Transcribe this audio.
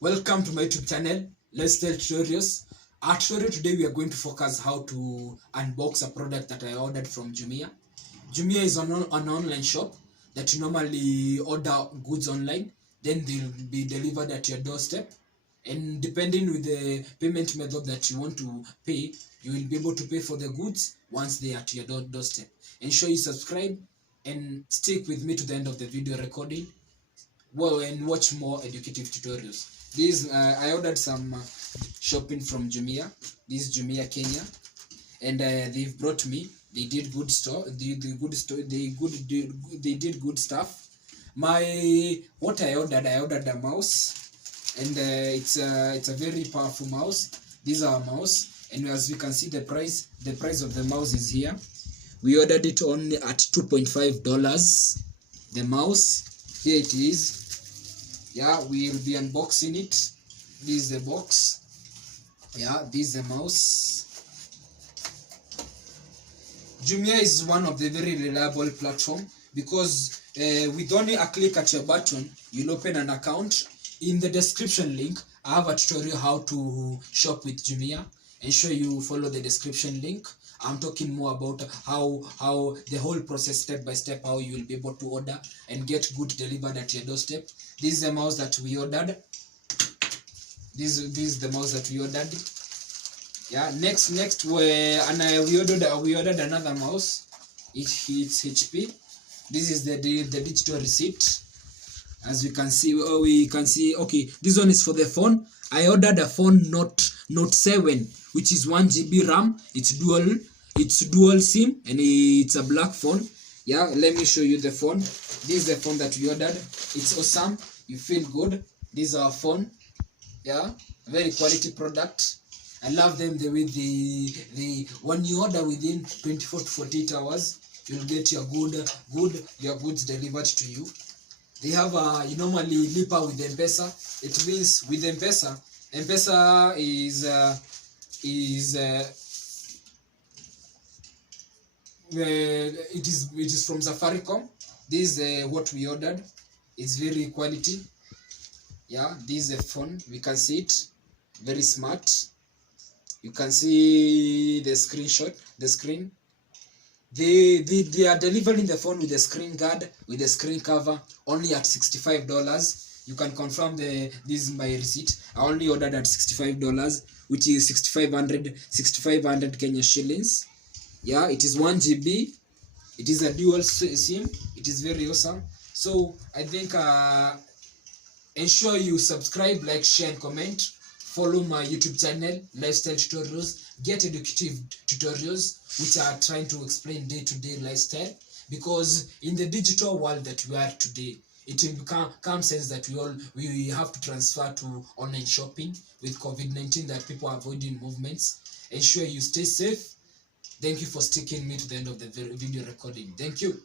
Welcome to my YouTube channel, Lifestyle Tutorials. Our tutorial today we are going to focus how to unbox a product that I ordered from Jumia. Jumia is an online shop that you normally order goods online, then they'll be delivered at your doorstep. And depending with the payment method that you want to pay, you will be able to pay for the goods once they are at your doorstep. Ensure you subscribe and stick with me to the end of the video recording. Well, and watch more educative tutorials. I ordered some shopping from Jumia. This is Jumia Kenya, and they've brought me. They did good store. They did good stuff. What I ordered a mouse, and it's a very powerful mouse. This is our mouse, and as we can see, the price of the mouse is here. We ordered it only at $2.5. The mouse, here it is. Yeah, we will be unboxing it. This is the box. Yeah, this is the mouse. Jumia is one of the very reliable platform because with only a click at your button, you'll open an account. In the description link, I have a tutorial how to shop with Jumia. Ensure you follow the description link. I'm talking more about how the whole process step by step, how you will be able to order and get good delivered at your doorstep. This is the mouse that we ordered. This is the mouse that we ordered. Yeah, next we ordered another mouse. It's HP. This is the digital receipt. As we can see, okay, this one is for the phone. I ordered a phone Note 7, which is 1 GB RAM. It's dual SIM, and it's a black phone. Yeah, let me show you the phone. This is the phone that we ordered. It's awesome. You feel good. This is our phone. Yeah, very quality product. I love them the way when you order within 24 to 48 hours, you'll get your goods delivered to you. They have you normally lipa with M-Pesa. It means with M-Pesa is it is from Safaricom. This is what we ordered. It's very quality. Yeah, this is the phone. We can see it. Very smart. You can see the screen. They are delivering the phone with the screen guard, with the screen cover, only at $65. You can confirm this is my receipt. I only ordered at $65, which is 6,500 Kenya shillings. Yeah, it is 1 GB. It is a dual SIM. It is very awesome. So I think ensure you subscribe, like, share, and comment. Follow my YouTube channel, Lifestyle Tutorials. Get educative tutorials which are trying to explain day-to-day lifestyle, because in the digital world that we are today, it will become sense that we have to transfer to online shopping with COVID-19, that people are avoiding movements. Ensure you stay safe. Thank you for sticking me to the end of the video recording. Thank you.